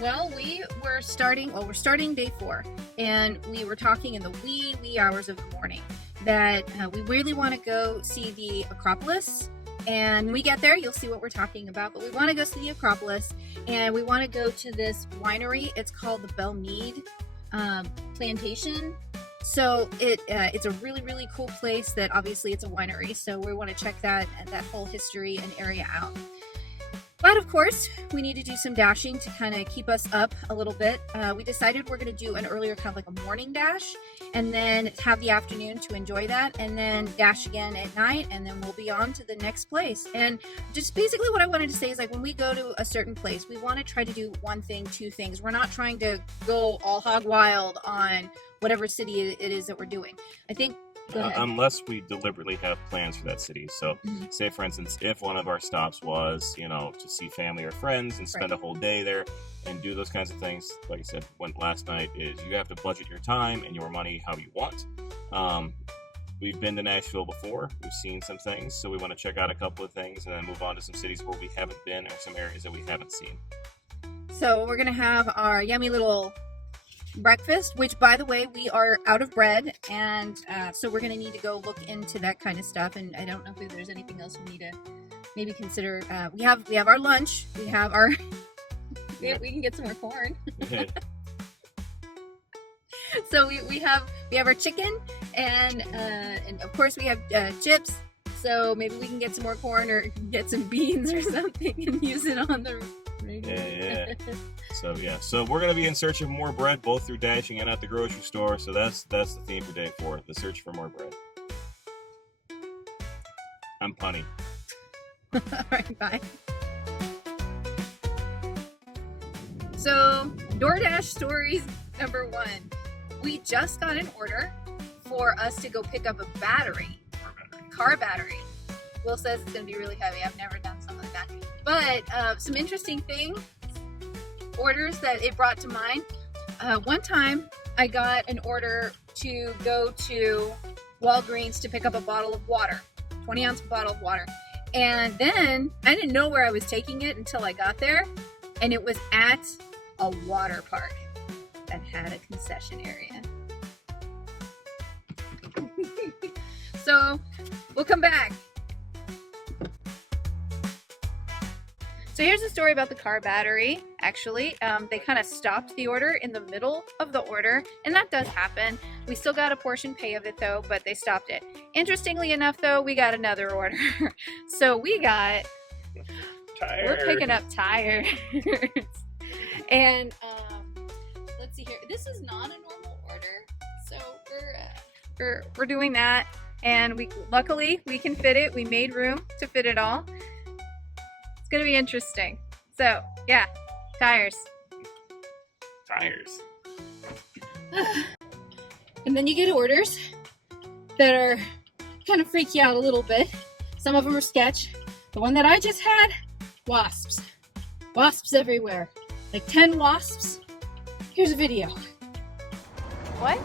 Well, we're starting day 4, and we were talking in the wee hours of the morning that we really want to go see the Acropolis. And when we get there, you'll see what we're talking about. But we want to go see the Acropolis, and we want to go to this winery. It's called the Belmead Plantation. So it's a really cool place. That obviously it's a winery, so we want to check that whole history and area out. But of course, we need to do some dashing to kind of keep us up a little bit. We decided we're going to do an earlier kind of like a morning dash, and then have the afternoon to enjoy that, and then dash again at night, and then we'll be on to the next place. And just basically what I wanted to say is, like, when we go to a certain place, we want to try to do one thing, two things. We're not trying to go all hog wild on whatever city it is that we're doing. I think unless we deliberately have plans for that city. So say, for instance, if one of our stops was, to see family or friends and spend a whole day there and do those kinds of things, like I said, went last night, is you have to budget your time and your money how you want. We've been to Nashville before. We've seen some things, so we want to check out a couple of things and then move on to some cities where we haven't been or some areas that we haven't seen. So we're going to have our yummy little breakfast, which, by the way, we are out of bread, and so we're going to need to go look into that kind of stuff. And I don't know if there's anything else we need to maybe consider. We have our lunch. We have our we can get some more corn. So we have our chicken, and of course we have chips. So maybe we can get some more corn or get some beans or something and use it on the radio. Yeah. So we're gonna be in search of more bread, both through dashing and at the grocery store. So that's the theme for day 4: the search for more bread. I'm punny. All right, bye. So DoorDash stories number 1. We just got an order for us to go pick up a car battery. Will says it's gonna be really heavy. I've never done something like that, but some interesting things. Orders that it brought to mind. One time I got an order to go to Walgreens to pick up a bottle of water, 20-ounce bottle of water. And then I didn't know where I was taking it until I got there, and it was at a water park that had a concession area. So we'll come back. So here's a story about the car battery. Actually, they kind of stopped the order in the middle of the order, and that does happen. We still got a portion pay of it though, but they stopped it. Interestingly enough though, we got another order. So we're picking up tires. And let's see here. This is not a normal order, so we're doing that, and luckily we can fit it. We made room to fit it all. It's gonna be interesting. So yeah, tires. And then you get orders that are kind of freak you out a little bit. Some of them are sketch. The one that I just had, wasps. Wasps everywhere. Like 10 wasps. Here's a video. What?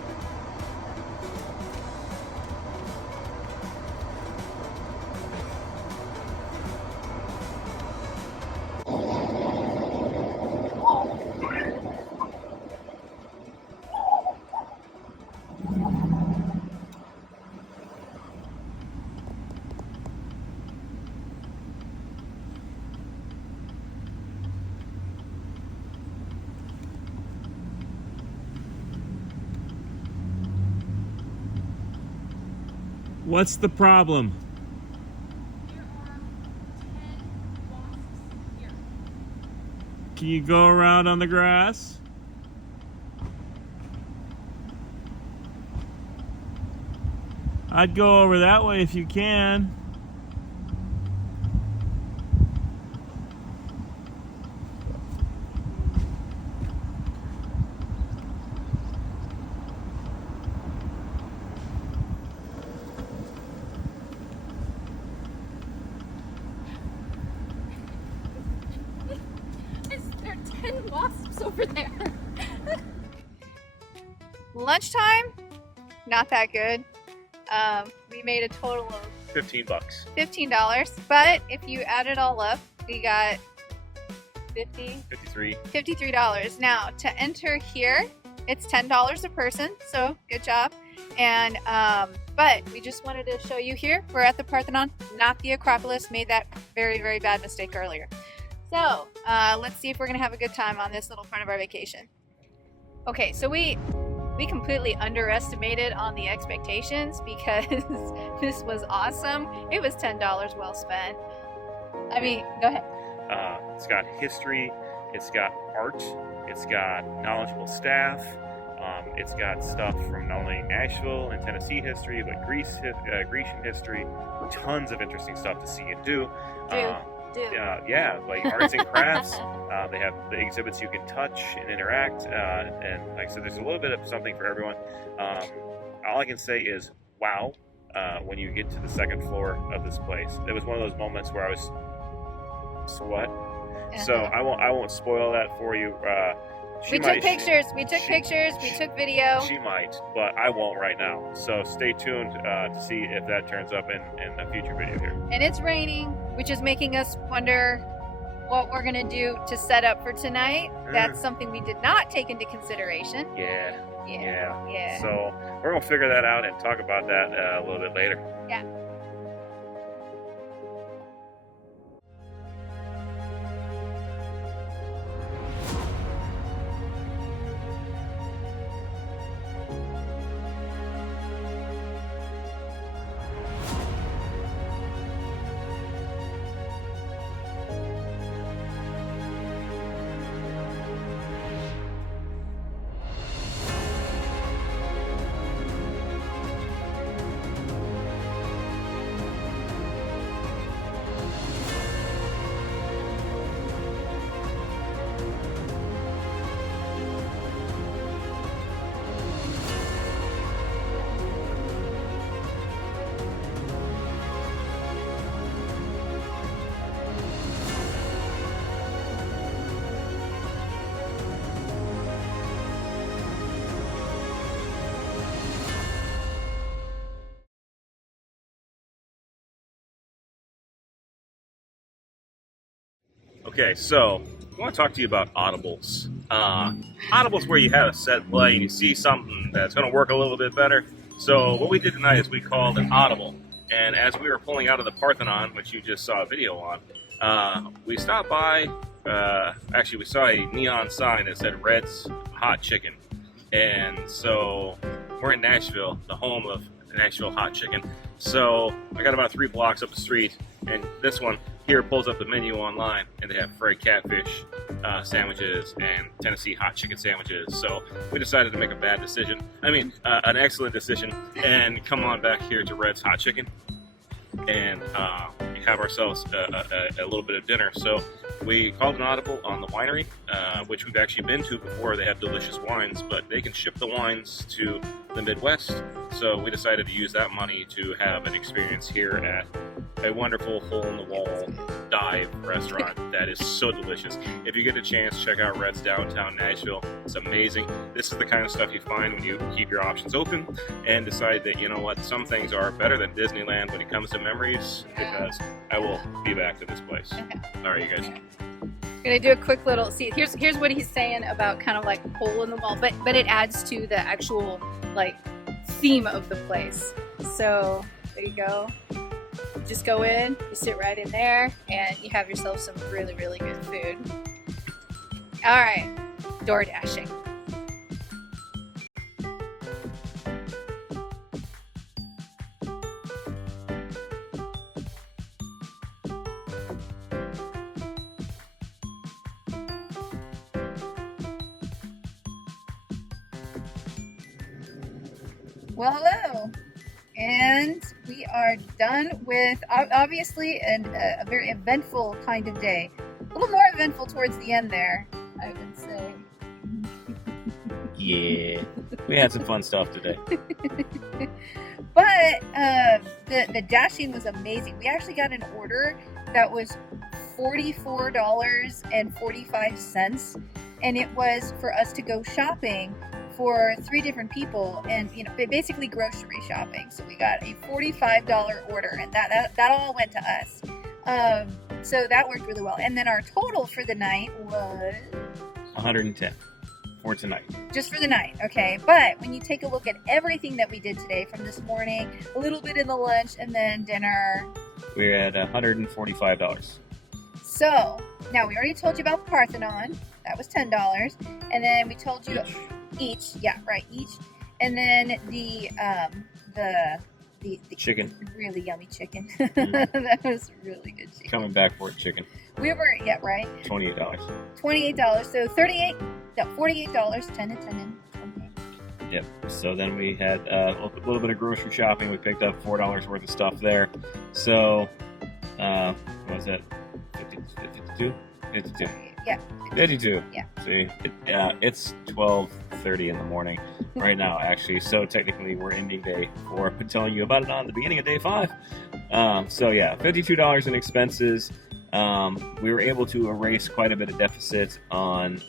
What's the problem? There are 10 wasps here. Can you go around on the grass? I'd go over that way if you can. There are 10 wasps over there. Lunchtime, not that good. We made a total of $15. $15, but if you add it all up, we got $53. $53. Now, to enter here, it's $10 a person, so good job. And but we just wanted to show you here, we're at the Parthenon, not the Acropolis. Made that very, very bad mistake earlier. So let's see if we're gonna have a good time on this little part of our vacation. Okay, so we completely underestimated on the expectations because this was awesome. It was $10 well spent. I mean, go ahead. It's got history, it's got art, it's got knowledgeable staff, it's got stuff from not only Nashville and Tennessee history, but Grecian history, tons of interesting stuff to see and do. Yeah, like arts and crafts. They have the exhibits you can touch and interact, and like I said, there's a little bit of something for everyone. All I can say is, wow, when you get to the second floor of this place. It was one of those moments where I was, what? So I won't spoil that for you. We took pictures, we took video. She might, but I won't right now. So stay tuned to see if that turns up in a future video here. And it's raining, which is making us wonder what we're gonna do to set up for tonight. That's something we did not take into consideration. Yeah. So we're gonna figure that out and talk about that a little bit later. Yeah. Okay, so I want to talk to you about audibles. Audibles where you have a set play and you see something that's going to work a little bit better. So what we did tonight is we called an audible. And as we were pulling out of the Parthenon, which you just saw a video on, we stopped by, actually we saw a neon sign that said Red's Hot Chicken. And so we're in Nashville, the home of Nashville Hot Chicken. So I got about 3 blocks up the street, and this one here pulls up the menu online, and they have fried catfish sandwiches and Tennessee hot chicken sandwiches. So we decided to make a bad decision. I mean, an excellent decision, and come on back here to Red's Hot Chicken and have ourselves a little bit of dinner. So we called an audible on the winery, which we've actually been to before. They have delicious wines, but they can ship the wines to the Midwest. So we decided to use that money to have an experience here at a wonderful hole-in-the-wall dive restaurant that is so delicious. If you get a chance, check out Red's downtown Nashville. It's amazing. This is the kind of stuff you find when you keep your options open and decide that, you know what, some things are better than Disneyland when it comes to memories, because I will be back to this place. All right, you guys. Gonna do a quick little, see, here's what he's saying about kind of like hole in the wall, but it adds to the actual like theme of the place. So there you go. Just go in, you sit right in there, and you have yourself some really, really good food. All right, door dashing. Well, hello. And we are done with, obviously, a very eventful kind of day. A little more eventful towards the end there, I would say. Yeah, we had some fun stuff today. But the dashing was amazing. We actually got an order that was $44.45, and it was for us to go shopping for 3 different people, and basically grocery shopping. So we got a $45 order, and that all went to us. So that worked really well. And then our total for the night was 110 for tonight. just for the night, okay? But when you take a look at everything that we did today from this morning, a little bit in the lunch, and then dinner. We're at $145. So now we already told you about the Parthenon. That was $10. And then we told you each. Yeah, right, each. And then the Chicken. really yummy chicken. That was really good chicken. Coming back for it, chicken. We were, yeah, right. $28. $28. So $48, 10 and 10 and 28. Yep. So then we had a little bit of grocery shopping. We picked up $4 worth of stuff there. So, what was that? 52? 52. Yeah. 52. Yeah. See, it's 12:30 in the morning right now, actually. So technically, we're ending day 4. I've been telling you about it on the beginning of day 5. So yeah, $52 in expenses. We were able to erase quite a bit of deficit on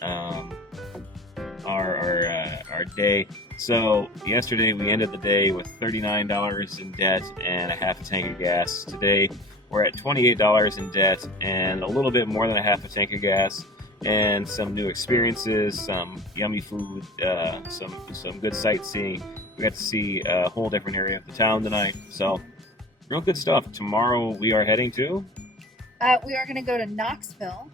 our day. So yesterday we ended the day with $39 in debt and a half a tank of gas. Today we're at $28 in debt and a little bit more than a half a tank of gas, and some new experiences, some yummy food, some good sightseeing. We got to see a whole different area of the town tonight. So real good stuff. Tomorrow we are heading to We are going to go to Knoxville.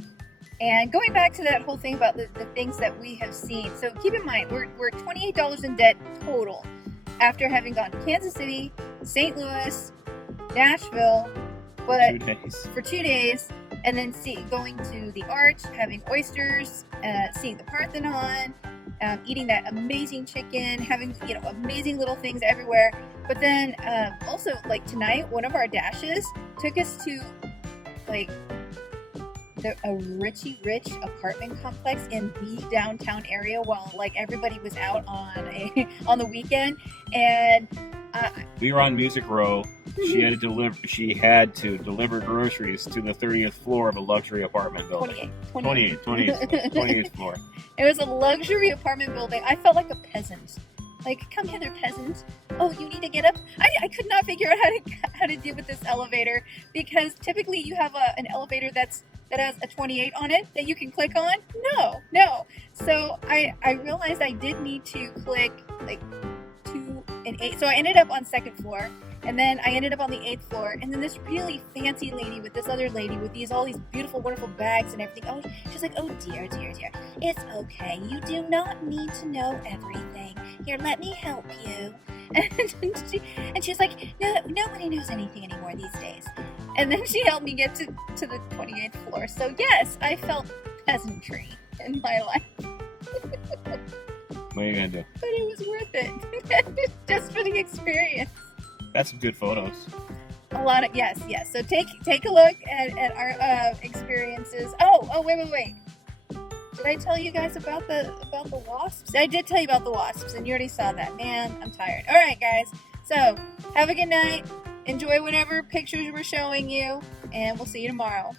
And going back to that whole thing about the things that we have seen. So keep in mind, we're $28 in debt total after having gone to Kansas City, St. Louis, Nashville, but 2 days. for 2 days, and then going to the Arch, having oysters, seeing the Parthenon, eating that amazing chicken, having amazing little things everywhere. But then also tonight, one of our dashes took us to a rich apartment complex in the downtown area while everybody was out on the weekend, and we were on Music Row. She had to deliver groceries to the 30th floor of a luxury apartment building. 28th floor. It was a luxury apartment building. I felt like a peasant. Come hither, peasant. Oh, you need to get up. I could not figure out how to deal with this elevator, because typically you have an elevator that has a 28 on it that you can click on. No. So I realized I did need to click 2 and 8. So I ended up on 2nd floor, and then I ended up on the 8th floor, and then this really fancy lady with this other lady with all these beautiful, wonderful bags and everything. Oh, she's like, oh dear. It's okay. You do not need to know everything. Here, let me help you. And she's like, no, nobody knows anything anymore these days. And then she helped me get to the 28th floor. So yes, I felt peasantry in my life. What are you gonna do? But it was worth it. Just for the experience. That's some good photos. A lot of yes. So take a look at our experiences. Oh, wait. Did I tell you guys about the wasps? I did tell you about the wasps, and you already saw that. Man, I'm tired. All right, guys. So have a good night. Enjoy whatever pictures we're showing you, and we'll see you tomorrow.